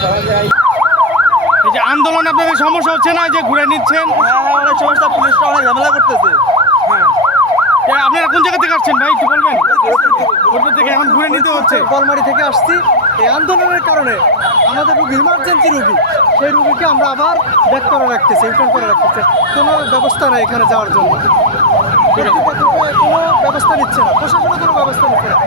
এই যে আন্দোলন আপনাদের সমস্যা হচ্ছে না যে ঘুরে নিচ্ছেন? হ্যাঁ হ্যাঁ অনেক সমস্যা পুলিশরা অনেক ঝামেলা করতেছে। হ্যাঁ। আপনারা কোন জায়গা থেকে আসছেন ভাই একটু বলবেন? থেকে এখন ঘুরে নিতে হচ্ছে। বলমারি থেকে আসছি। এই আন্দোলনের কারণে আমাদের রুগী ইমার্জেন্সি রুগী সেই রুগীকে আমরা আবার ব্যাক করে রাখতেছি রিটার্ন করে রাখতেছি। কোনো ব্যবস্থা নেই এখানে যাওয়ার জন্য। কোনো ব্যবস্থা নিচ্ছে না প্রশাসনের কোনো ব্যবস্থা নিচ্ছে না।